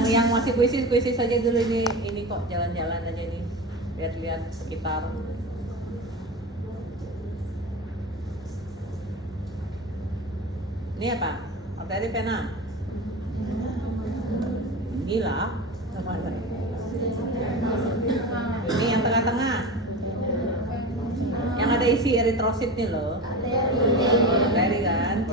Yang masih kuisis saja dulu ini kok jalan-jalan aja nih, lihat-lihat sekitar. Ini apa? Arteri vena. Inilah. Ini yang tengah-tengah. Yang ada isi eritrosit nih loh. Arteri kan?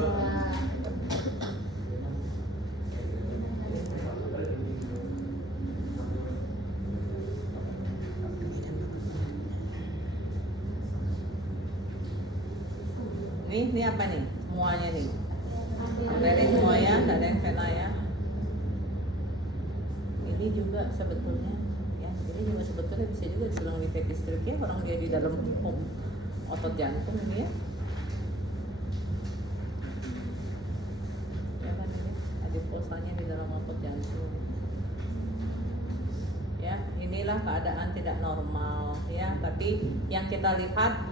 Ini apa nih? Semuanya nih. Arteri semuanya, nggak ada yang vena ya. Ini juga sebetulnya, ya ini juga sebetulnya bisa juga dibilang lipetistrik ya, orang dia di dalam otot jantung ini ya. Ya kan ini adiposanya di dalam otot jantung. Ya, inilah keadaan tidak normal ya, tapi yang kita lihat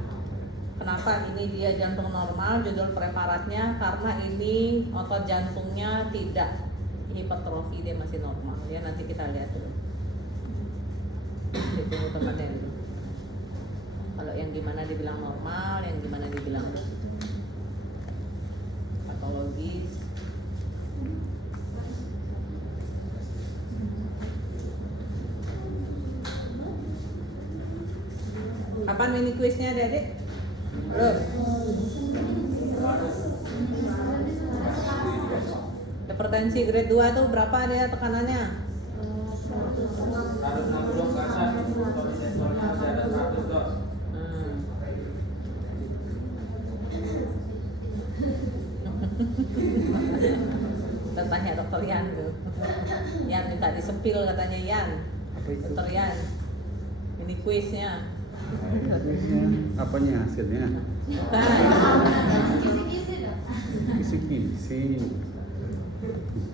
kenapa ini dia jantung normal, judul preparatnya karena ini otot jantungnya tidak hipertrofi, dia masih normal ya. Nanti kita lihat dulu, ditunggu temannya dulu. Kalau yang gimana dibilang normal, yang gimana dibilang patologis. Kapan mini kuisnya adik-adik? Belum. Hipertensi grade 2 tuh berapa dia tekanannya? 160 ke atas, kolesterolnya masih ada 100 dok. Kita tanya dokter Yan tuh. Yan minta disepil katanya Yan. Dokter Yan. Ini kuisnya. Apanya hasilnya? Kisi-kisi.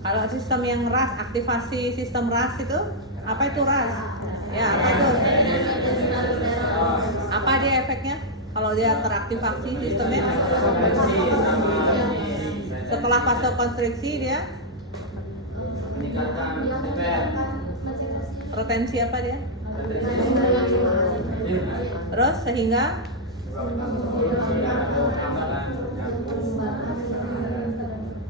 Kalau sistem yang RAS, aktivasi sistem RAS itu, apa itu RAS? Ya, apa itu? Apa dia efeknya? Kalau dia teraktivasi sistemnya? Setelah fase konstriksi dia? Meningkatkan TPR. Retensi apa dia? Terus sehingga?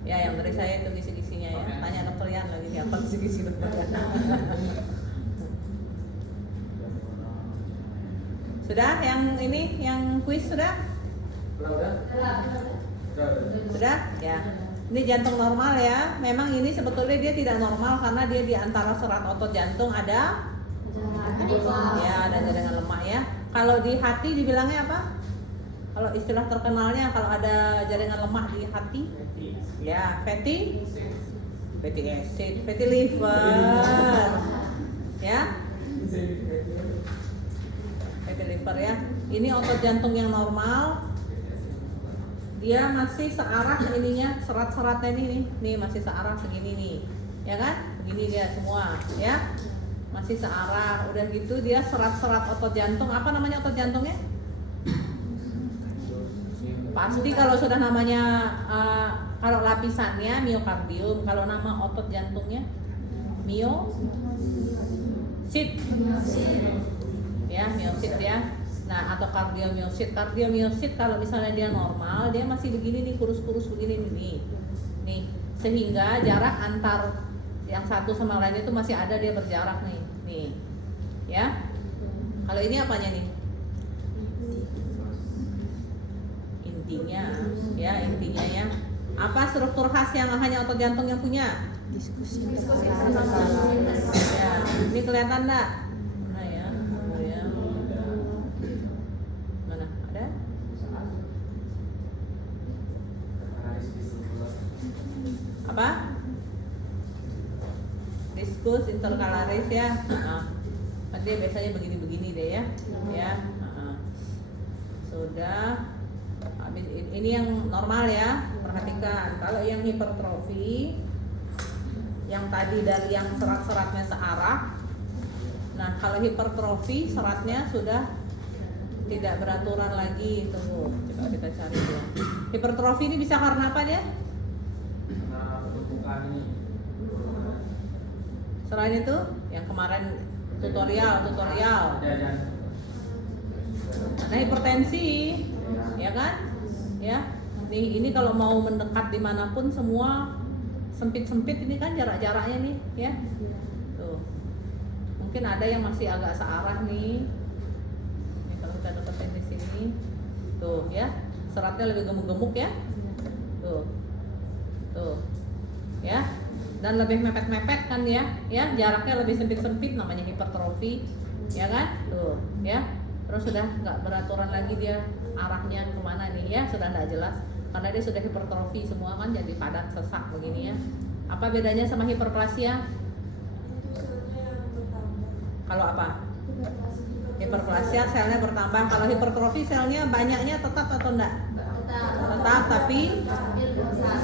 Ya, yang dari saya itu kisi-kisinya ya. Tanya dokter Yan lagi nih, apa kisi-kisi dokter Yan. Sudah? Yang ini, yang kuis sudah? Sudah? Ya. Ini jantung normal ya. Memang ini sebetulnya dia tidak normal karena dia di antara serat otot jantung ada ya, ada jaringan lemak ya. Kalau di hati dibilangnya apa? Kalau istilah terkenalnya kalau ada jaringan lemak di hati, ya fatty acid, fatty liver, ya, fatty liver ya. Ini otot jantung yang normal, dia masih searah ininya, serat-seratnya ini nih masih searah segini nih, ya kan? Begini dia semua, ya. Masih searah, udah gitu dia serat-serat otot jantung. Apa namanya otot jantungnya? Pasti kalau sudah namanya kalau lapisannya miokardium, kalau nama otot jantungnya miosit. Ya, miosit ya. Nah, atau kardiomiosit. Kardiomiosit kalau misalnya dia normal, dia masih begini nih, kurus-kurus begini nih. Nih, sehingga jarak antar yang satu sama lain itu masih ada, dia berjarak nih. Nih. Ya. Kalau ini apanya nih? Intinya ya. Apa struktur khas yang hanya otot jantung yang punya? Ya, ini kelihatan enggak? Mana ya? Mana? Ada? Apa? Diskus intercalaris ya. Dia biasanya begini-begini deh ya. Ya. Sudah. Ini yang normal ya, perhatikan. Kalau yang hipertrofi, yang tadi dari yang serat-seratnya searah. Nah, kalau hipertrofi seratnya sudah tidak beraturan lagi. Tunggu, coba kita cari dulu. Hipertrofi ini bisa karena apa dia? Karena pembukaan ini. Selain itu, yang kemarin tutorial. Nah, hipertensi, ya kan? Ya, ini kalau mau mendekat dimanapun semua sempit ini kan jaraknya nih, ya. Tuh, mungkin ada yang masih agak searah nih. Ini kalau kita deketin di sini, tuh, ya, seratnya lebih gemuk-gemuk ya. Tuh, ya. Dan lebih mepet-mepet kan ya, jaraknya lebih sempit-sempit, namanya hipertrofi, ya kan, tuh, ya, terus sudah nggak beraturan lagi dia arahnya kemana nih ya, sudah nggak jelas, karena dia sudah hipertrofi semua kan, jadi padat sesak begini ya. Apa bedanya sama hiperplasia? Kalau apa? Hiperplasia selnya bertambah, kalau hipertrofi selnya banyaknya tetap atau enggak? Tetap, tapi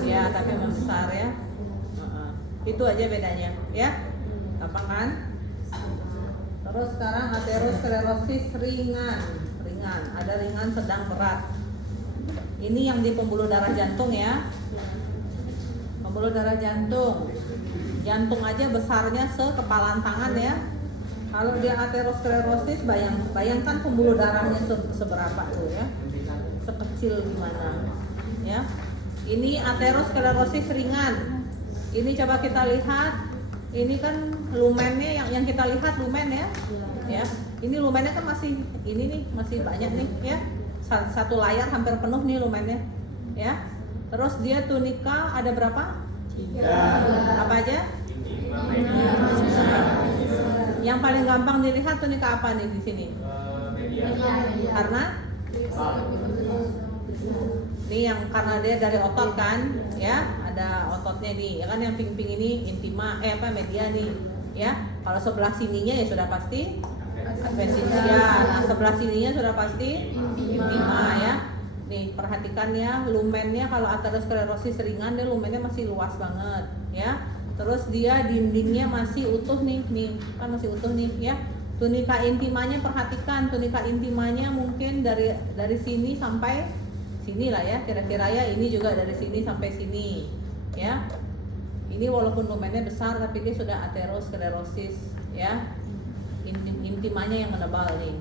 ya, tapi membesar ya. Itu aja bedanya ya, gampang kan? Terus sekarang aterosklerosis ringan, ada ringan, sedang, berat. Ini yang di pembuluh darah jantung ya, pembuluh darah jantung aja besarnya sekepalan tangan ya. Kalau dia aterosklerosis, bayangkan pembuluh darahnya seberapa tuh ya, sekecil gimana ya. Ini aterosklerosis ringan. Ini coba kita lihat, ini kan lumennya yang kita lihat lumen ya, ya. Ini lumennya kan masih masih banyak nih ya, satu layar hampir penuh nih lumennya, ya. Terus dia tunika ada berapa? 3. Apa aja? Yang paling gampang dilihat tunika apa nih di sini? Karena ini yang karena dia dari otot kan, ya, ada ototnya nih, ya kan, yang ping-ping ini intima, media nih, ya. Kalau sebelah sininya ya sudah pasti adventisia, nah sebelah sininya sudah pasti intima ya. Nih perhatikan ya, lumennya kalau aterosklerosis ringan dia lumennya masih luas banget, ya. Terus dia dindingnya masih utuh nih kan masih utuh nih ya. Tunika intimanya perhatikan, tunika intimanya mungkin dari sini sampai sini lah ya, kira-kira ya, ini juga dari sini sampai sini ya. Ini walaupun lumennya besar tapi dia sudah aterosklerosis ya. Intimanya yang menebal nih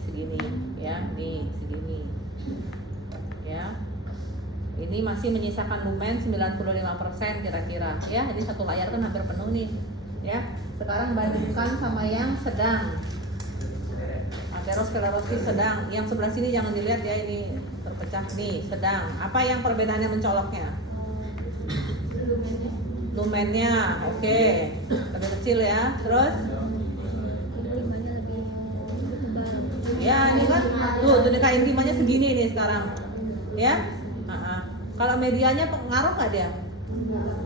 segini ya, nih segini ya. Ini masih menyisakan lumen 95% kira-kira ya. Ini satu layar kan hampir penuh nih ya. Sekarang bandingkan sama yang sedang, aterosklerosis sedang. Yang sebelah sini jangan dilihat ya, ini terpecah nih, sedang. Apa yang perbedaannya mencoloknya? Lumennya, oke, lebih kecil ya. Terus ya, ini kan tuh tunika intimanya segini nih sekarang ya. Kalau medianya pengaruh nggak dia?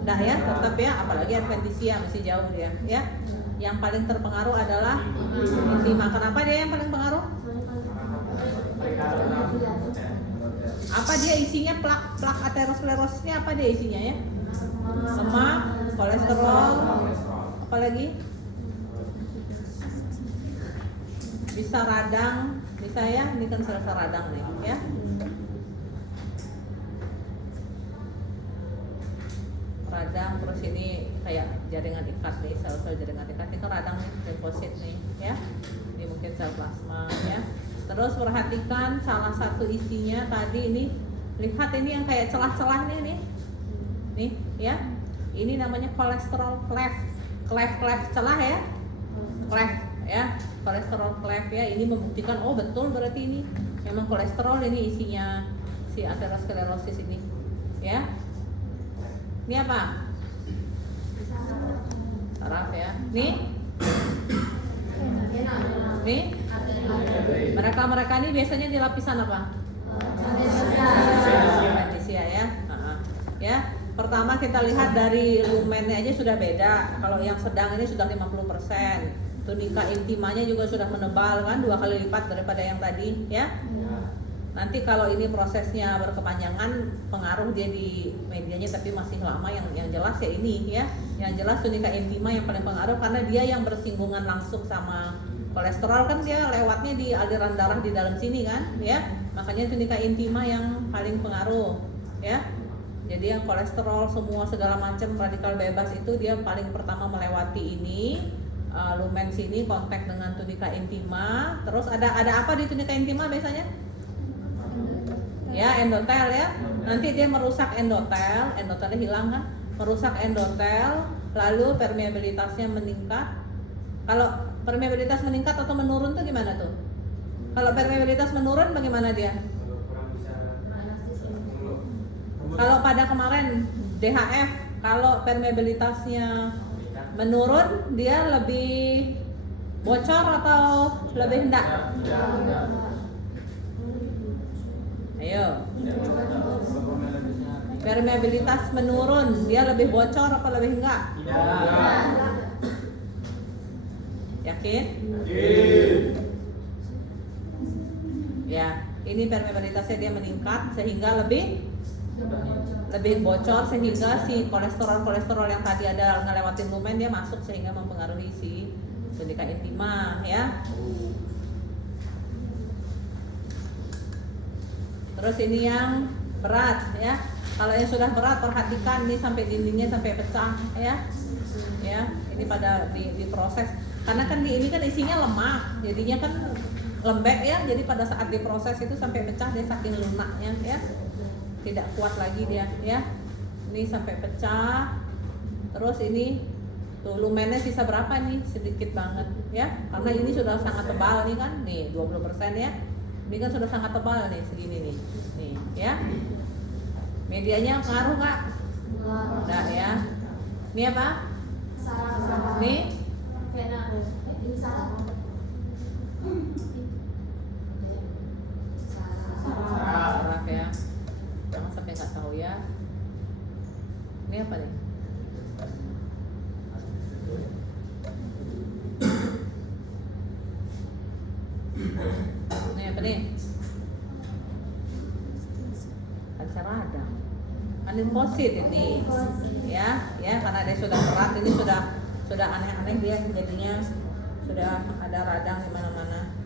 Nah ya, tetap ya, apalagi adventisia masih jauh dia ya. Yang paling terpengaruh adalah intima. Kenapa dia yang paling pengaruh? Apa dia isinya? Plak aterosklerosisnya apa dia isinya ya? Lemak, kolesterol, apalagi bisa radang, bisa ya, ini kan sel-sel radang nih ya. Radang, terus ini kayak jaringan ikat nih, sel-sel jaringan ikat ini kan radang nih, limfosit nih ya. Ini mungkin sel plasma ya. Terus perhatikan salah satu isinya tadi ini, lihat ini yang kayak celah-celah nih ya. Ini namanya kolesterol cleft celah ya, cleft ya, kolesterol cleft ya. Ini membuktikan oh betul berarti ini memang kolesterol ini isinya si aterosklerosis ini ya. Ini apa? Saraf ya. Nih mereka ini biasanya di lapisan apa? Adventisia ya. Ya. Pertama kita lihat dari lumennya aja sudah beda. Kalau yang sedang ini sudah 50%. Tunika intimanya juga sudah menebal kan, 2 kali lipat daripada yang tadi ya. Nanti kalau ini prosesnya berkepanjangan, pengaruh dia di medianya, tapi masih lama. Yang jelas ya ini ya, yang jelas tunika intima yang paling pengaruh karena dia yang bersinggungan langsung sama kolesterol kan, dia lewatnya di aliran darah di dalam sini kan ya. Makanya tunika intima yang paling pengaruh ya. Jadi yang kolesterol semua segala macam radikal bebas itu dia paling pertama melewati ini lumen sini, kontak dengan tunika intima. Terus ada apa di tunika intima biasanya? Ya, endotel ya. Nanti dia merusak endotelnya hilang kan? Merusak endotel, lalu permeabilitasnya meningkat. Kalau permeabilitas meningkat atau menurun tuh gimana tuh? Kalau permeabilitas menurun bagaimana dia? Kalau pada kemarin DHF, kalau permeabilitasnya menurun, dia lebih bocor atau lebih enggak? Ayo. Permeabilitas menurun, dia lebih bocor apa lebih enggak? Yakin? Ya, ini permeabilitasnya dia meningkat sehingga lebih bocor, sehingga si kolesterol yang tadi ada ngelewatin lumen dia masuk sehingga mempengaruhi si tunika intima ya. Terus ini yang berat ya. Kalau yang sudah berat perhatikan nih sampai dindingnya sampai pecah ya. Ya, ini pada diproses karena kan ini kan isinya lemak, jadinya kan lembek ya. Jadi pada saat diproses itu sampai pecah dia saking lunaknya ya. Tidak kuat lagi dia ya. Ini sampai pecah. Terus ini tuh lumennya sisa berapa nih? Sedikit banget ya. Karena ini sudah sangat tebal nih kan. Nih 20% ya. Ini kan sudah sangat tebal nih segini nih. Nih ya. Medianya ngaruh nggak? Enggak ya. Ini apa? Nih. Saraf ya. Jangan sampai nggak tahu ya. Ini apa nih? Ini apa nih? Kanker radang. Limfosit ini, ya, karena dia sudah berat, ini sudah aneh-aneh dia jadinya sudah ada radang di mana-mana.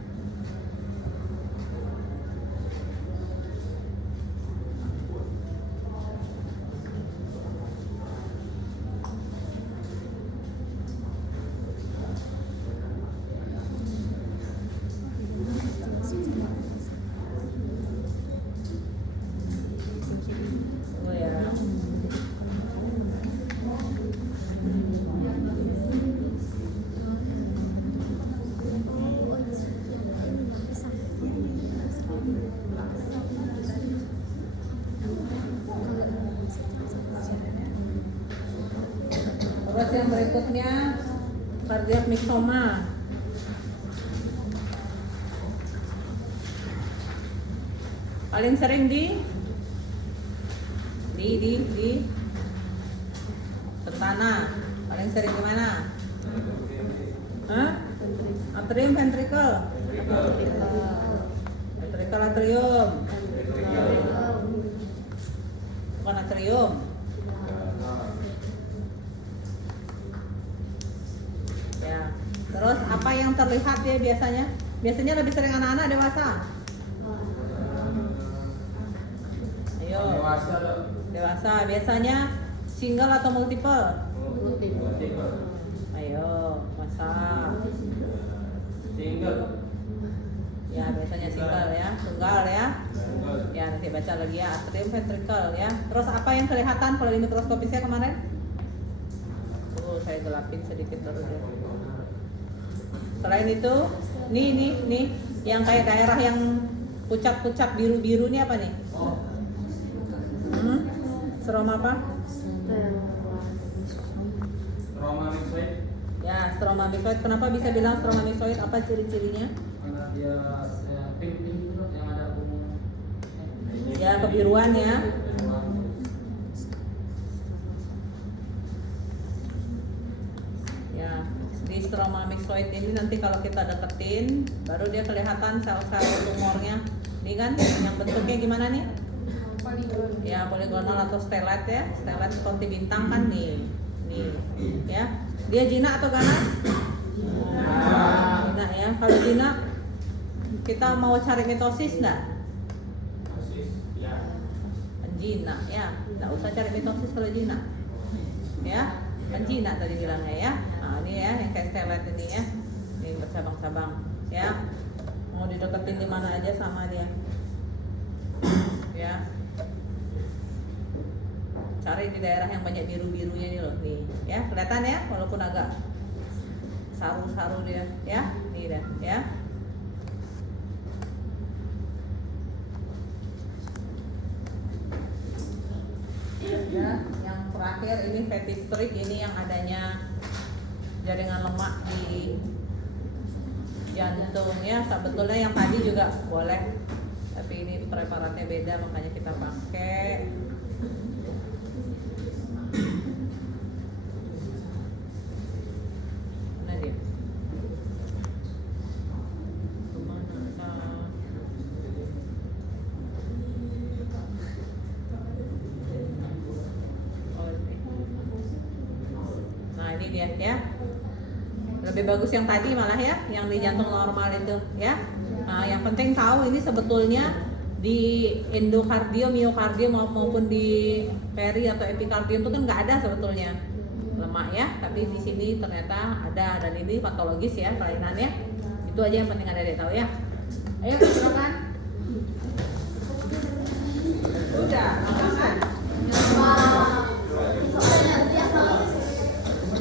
Terus yang berikutnya kardiak miksoma. Paling sering di tetana. Paling sering di mana? Hah? Atrium, ventricle. Ventricle, atrium. Bukan atrium. Ya. Terus apa yang terlihat dia biasanya? Biasanya lebih sering anak-anak dewasa. Ayo. Dewasa. Biasanya single atau multiple? Ayo, masa. Single. Ya, biasanya single ya, tunggal ya. Ya, nanti baca lagi ya, atrium, ventricle ya. Terus apa yang kelihatan kalau di mikroskopisnya kemarin? Saya gelapin sedikit terus ya. Selain itu, nih, yang kayak daerah yang pucat-pucat biru-biru ini apa nih? Stroma apa? Stroma myxoid. Ya, stroma myxoid. Kenapa bisa bilang stroma myxoid? Apa ciri-cirinya? Karena dia pink itu yang ada ungu. Ya, kebiruan ya. Ya, di stroma myxoid ini nanti kalau kita deketin, baru dia kelihatan sel-sel tumornya. Ini kan, yang bentuknya gimana nih? Ya, poligonal atau stellate ya. Stellate seperti bintang kan nih. Nih, ya. Dia jinak atau ganas? Jinak ya. Kalau jinak, kita mau cari mitosis enggak? Jina ya, nggak usah cari mitosis kalau jina ya, kan jina tadi bilangnya ya. Nah ini ya yang kayak stelet ini ya, ini bercabang-cabang ya, mau dideketin di mana aja sama dia ya. Cari di daerah yang banyak biru-birunya nih loh, nih ya, kelihatan ya, walaupun agak saru-saru dia ya, nih dah ya. Ya, yang terakhir ini fetish streak, ini yang adanya jaringan lemak di jantung ya. Sebetulnya yang tadi juga boleh, tapi ini preparatnya beda, makanya kita pakai. Mana dia? Kemana kah? Nah ini dia ya, lebih bagus yang tadi malah ya, yang di jantung normal itu ya. Nah yang penting tahu ini sebetulnya di endokardium, miokardium maupun di peri atau epikardium itu kan nggak ada sebetulnya lemak ya, tapi di sini ternyata ada, dan ini patologis ya kelainannya. Itu aja yang penting ada tahu ya. Ayo silakan.